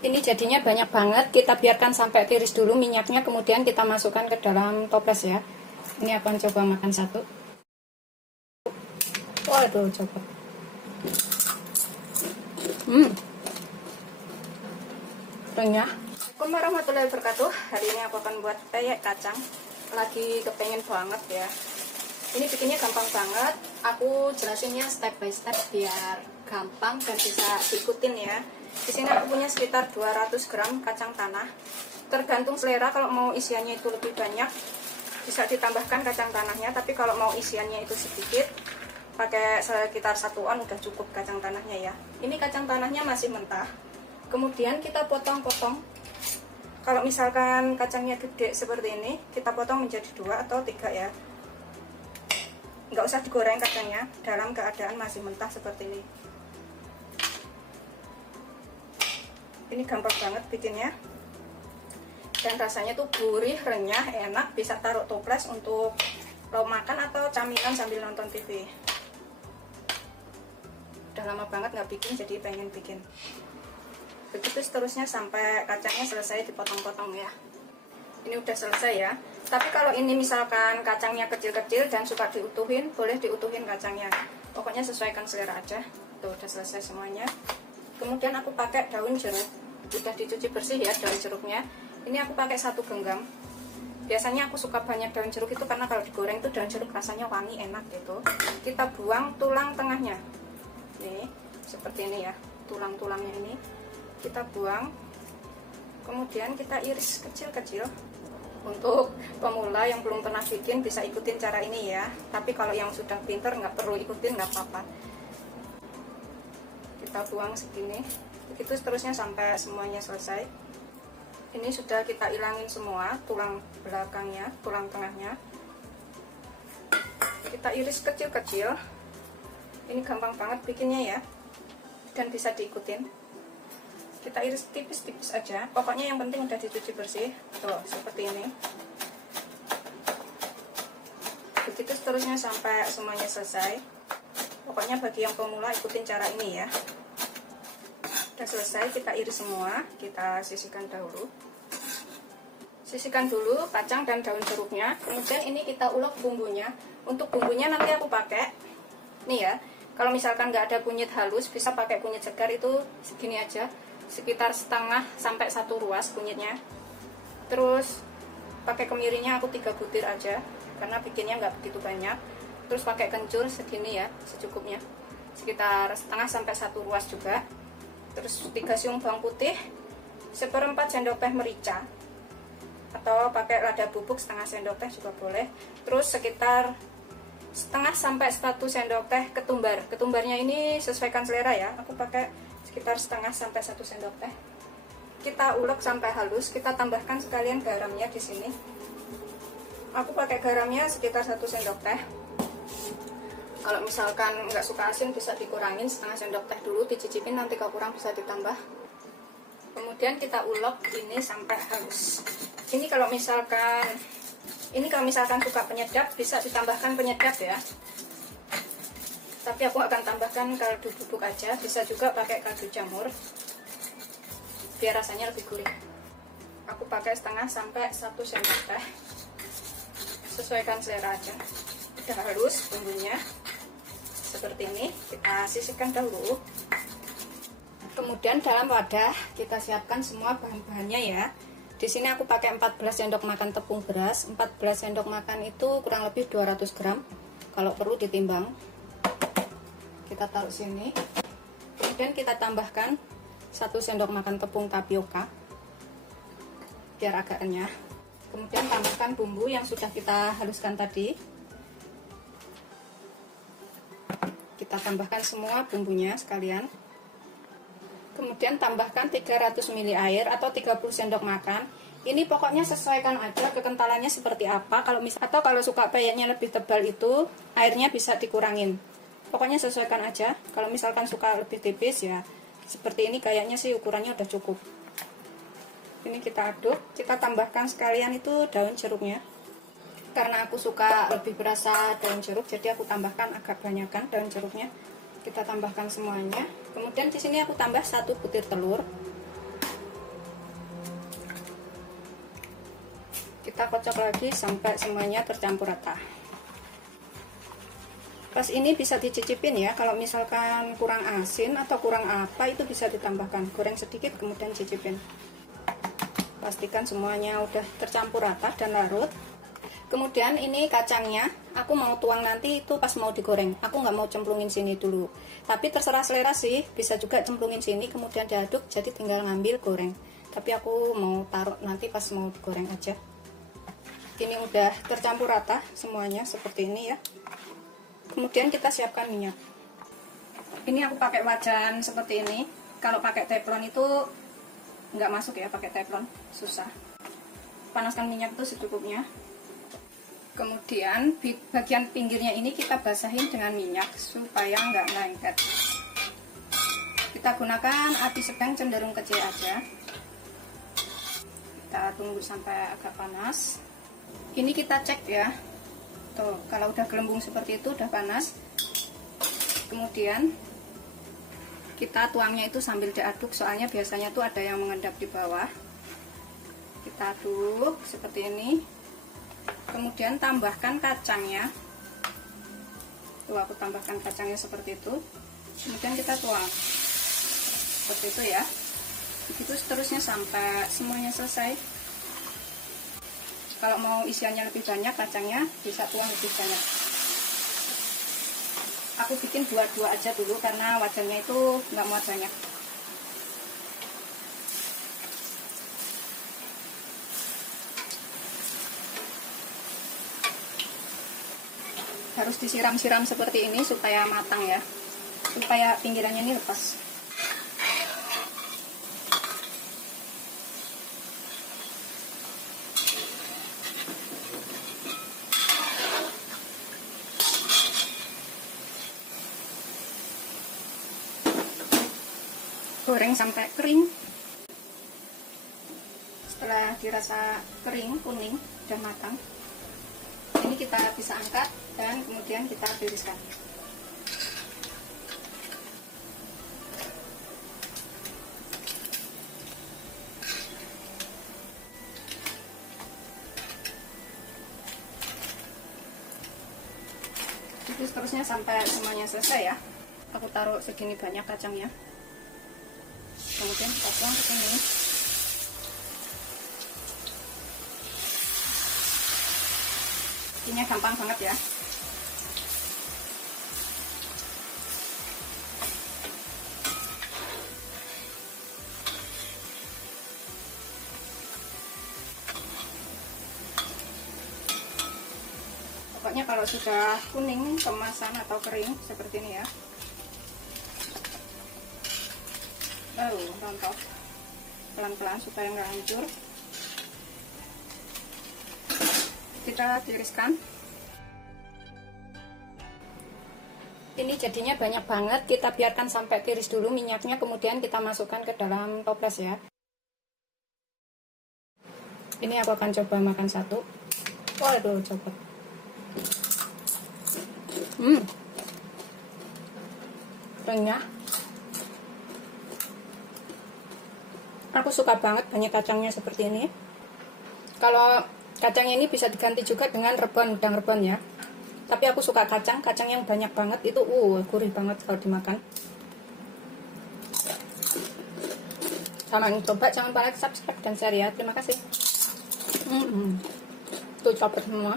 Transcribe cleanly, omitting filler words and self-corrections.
Ini jadinya banyak banget, kita biarkan sampai tiris dulu minyaknya, kemudian kita masukkan ke dalam toples ya. Ini akan coba makan satu. Waduh, coba. Renyah. Assalamualaikum warahmatullahi wabarakatuh. Hari ini aku akan buat peyek kacang. Lagi kepengen banget ya. Ini bikinnya gampang banget. Aku jelasinnya step by step biar gampang dan bisa diikutin ya. Di sini aku punya sekitar 200 gram kacang tanah. Tergantung selera, kalau mau isiannya itu lebih banyak bisa ditambahkan kacang tanahnya, tapi kalau mau isiannya itu sedikit pakai sekitar 1 on udah cukup kacang tanahnya ya. Ini kacang tanahnya masih mentah. Kemudian kita potong-potong. Kalau misalkan kacangnya gede seperti ini, kita potong menjadi 2 atau 3 ya. Nggak usah digoreng kacangnya dalam keadaan masih mentah seperti ini. Ini gampang banget bikinnya. Dan rasanya tuh gurih, renyah, enak. Bisa taruh toples untuk lauk makan atau camilan sambil nonton TV. Udah lama banget nggak bikin, jadi pengen bikin. Begitu seterusnya sampai kacangnya selesai dipotong-potong ya. Ini udah selesai ya. Tapi kalau ini misalkan kacangnya kecil-kecil dan suka diutuhin, boleh diutuhin kacangnya. Pokoknya sesuaikan selera aja. Tuh udah selesai semuanya. Kemudian aku pakai daun jeruk. Udah dicuci bersih ya daun jeruknya. Ini aku pakai 1 genggam. Biasanya aku suka banyak daun jeruk itu karena kalau digoreng itu daun jeruk rasanya wangi, enak gitu. Kita buang tulang tengahnya. Nih, seperti ini ya. Tulang-tulangnya ini kita buang. Kemudian kita iris kecil-kecil. Untuk pemula yang belum pernah bikin bisa ikutin cara ini ya. Tapi kalau yang sudah pinter nggak perlu ikutin, nggak apa-apa. Kita buang segini. Begitu seterusnya sampai semuanya selesai. Ini sudah kita ilangin semua tulang belakangnya, tulang tengahnya. Kita iris kecil-kecil. Ini gampang banget bikinnya ya. Dan bisa diikutin. Kita iris tipis-tipis aja. Pokoknya yang penting udah dicuci bersih. Tuh, seperti ini. Begitu seterusnya sampai semuanya selesai. Pokoknya bagi yang pemula ikutin cara ini ya. Udah selesai, kita iris semua. Kita sisihkan dahulu. Sisihkan dulu kacang dan daun jeruknya. Kemudian ini kita ulek bumbunya. Untuk bumbunya nanti aku pakai nih ya. Kalau misalkan nggak ada kunyit halus, bisa pakai kunyit segar, itu segini aja. Sekitar setengah sampai 1 ruas kunyitnya. Terus pakai kemirinya aku 3 butir aja. Karena bikinnya nggak begitu banyak. Terus pakai kencur segini ya, secukupnya. Sekitar setengah sampai 1 ruas juga. Terus 3 siung bawang putih, 1/4 sendok teh merica, atau pakai lada bubuk setengah sendok teh juga boleh. Terus sekitar setengah sampai 1 sendok teh ketumbar. Ketumbarnya ini sesuaikan selera ya. Aku pakai sekitar setengah sampai 1 sendok teh. Kita ulek sampai halus. Kita tambahkan sekalian garamnya di sini. Aku pakai garamnya sekitar 1 sendok teh. Kalau misalkan nggak suka asin bisa dikurangin setengah sendok teh dulu, dicicipin, nanti kalau kurang bisa ditambah. Kemudian kita ulek ini sampai halus. Ini kalau misalkan suka penyedap bisa ditambahkan penyedap ya. Tapi aku akan tambahkan kaldu bubuk aja, bisa juga pakai kaldu jamur biar rasanya lebih gurih. Aku pakai setengah sampai 1 sendok teh. Sesuaikan selera aja. Udah halus bumbunya. Seperti ini, kita sisihkan dahulu. Kemudian dalam wadah kita siapkan semua bahan-bahannya ya. Di sini aku pakai 14 sendok makan tepung beras. 14 sendok makan itu kurang lebih 200 gram. Kalau perlu ditimbang. Kita taruh sini. Kemudian kita tambahkan 1 sendok makan tepung tapioka. Biar agak renyah. Kemudian tambahkan bumbu yang sudah kita haluskan tadi. Kita tambahkan semua bumbunya sekalian. Kemudian tambahkan 300 ml air atau 30 sendok makan. Ini pokoknya sesuaikan aja kekentalannya seperti apa. Kalau suka peyeknya lebih tebal itu airnya bisa dikurangin. Pokoknya sesuaikan aja. Kalau misalkan suka lebih tipis ya seperti ini, kayaknya sih ukurannya udah cukup. Ini kita aduk. Kita tambahkan sekalian itu daun jeruknya. Karena aku suka lebih berasa daun jeruk, jadi aku tambahkan agak banyakan daun jeruknya. Kita tambahkan semuanya. Kemudian di sini aku tambah 1 butir telur. kita kocok lagi sampai semuanya tercampur rata. Pas ini bisa dicicipin ya, kalau misalkan kurang asin atau kurang apa itu bisa ditambahkan, goreng sedikit kemudian cicipin. Pastikan semuanya udah tercampur rata dan larut. Kemudian ini kacangnya aku mau tuang nanti itu pas mau digoreng, aku nggak mau cemplungin sini dulu, tapi terserah selera sih, bisa juga cemplungin sini kemudian diaduk jadi tinggal ngambil goreng, tapi aku mau taruh nanti pas mau digoreng aja. Ini udah tercampur rata semuanya seperti ini ya. Kemudian kita siapkan minyak. Ini aku pakai wajan seperti ini. Kalau pakai teflon itu nggak masuk ya, pakai teflon susah. Panaskan minyak itu secukupnya. Kemudian bagian pinggirnya ini kita basahin dengan minyak supaya nggak lengket. Kita gunakan api sedang cenderung kecil aja. Kita tunggu sampai agak panas. Ini kita cek ya. Tuh, kalau udah gelembung seperti itu udah panas. Kemudian kita tuangnya itu sambil diaduk, soalnya biasanya tuh ada yang mengendap di bawah. Kita aduk seperti ini. Kemudian tambahkan kacangnya. Tuh, aku tambahkan kacangnya seperti itu. Kemudian kita tuang seperti itu ya. Begitu seterusnya sampai semuanya selesai. Kalau mau isiannya lebih banyak, kacangnya bisa tuang lebih banyak. Aku bikin dua-dua aja dulu karena wajannya itu nggak muat banyak. Harus disiram-siram seperti ini supaya matang ya, supaya pinggirannya ini lepas. Goreng sampai kering. Setelah dirasa kering, kuning, dan matang, ini kita bisa angkat dan kemudian kita tiriskan. Itu seterusnya sampai semuanya selesai ya. Aku taruh segini banyak kacangnya. Kemudian kita tuang ke sini. Ini gampang banget ya. Pokoknya kalau sudah kuning kemasan atau kering seperti ini ya. Rontok pelan-pelan supaya nggak hancur. Kita tiriskan. Ini jadinya banyak banget, kita biarkan sampai tiris dulu minyaknya, kemudian kita masukkan ke dalam toples ya. Ini aku akan coba makan satu. Waduh, coba. Renyah. Aku suka banget banyak kacangnya seperti ini. Kalau kacangnya ini bisa diganti juga dengan rebon, udang rebon ya. Tapi aku suka kacang yang banyak banget itu, gurih banget kalau dimakan. Sama yang coba, jangan lupa like, subscribe, dan share ya. Terima kasih. Tuh copot semua.